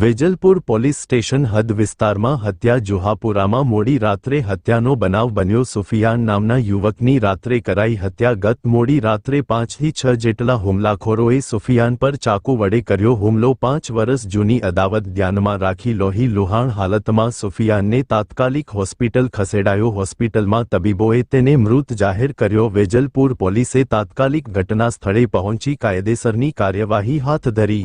Vejalpur police station હદ વિસ્તારમાં હત્યા જુહાપુરામાં મોડી રાત્રે હત્યાનો બનાવ બન્યો. સુફિયાન નામના યુવકની રાત્રે કરાઈ હત્યા. ગત મોડી રાત્રે પાંચથી છ જેટલા હુમલાખોરોએ સુફિયાન પર ચાકુ વડે કર્યો હુમલો. પાંચ વર્ષ જૂની અદાવત ધ્યાનમાં રાખી લોહી લુહાણ હાલતમાં સુફિયાનને તાત્કાલિક હોસ્પિટલ ખસેડાયો. હોસ્પિટલમાં તબીબોએ તેને મૃત જાહેર કર્યો. વેજલપુર પોલીસે તાત્કાલિક ઘટના સ્થળે પહોંચી કાયદેસરની કાર્યવાહી હાથ ધરી.